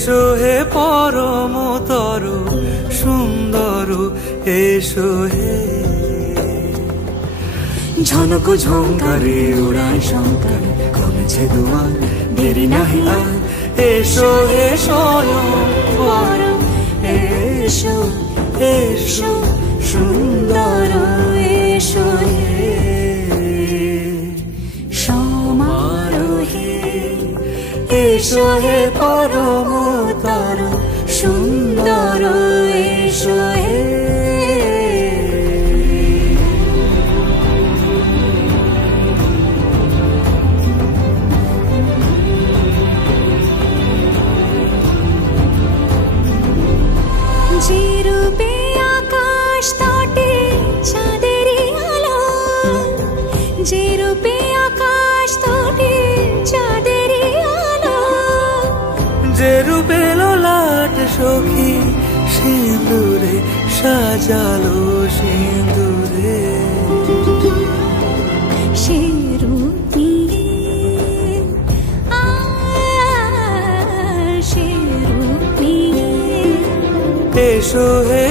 এসো হে পরম তরু সুন্দর, এসো হে। ঝনক ঝঙ্কারে উড়ায় শঙ্কর, কমেছে দুয়ার দেরি নাহি আর। এসো হে স্বয়ং পরম, এসো এসো সুন্দর, এসো হে সমারোহে। এসো হে পরম তরু সুন্দর, এসো হে। যে রূপে আকাশ তটে চাঁদেরই আলো, যে রূপে আকাশ তটে চাঁদেরই আলো, যে রূপে ললাট সখী সিঁদুরে সাজালো সিঁদুরে। সে রূপ নিয়ে সে রূপ নিয়ে এসো হে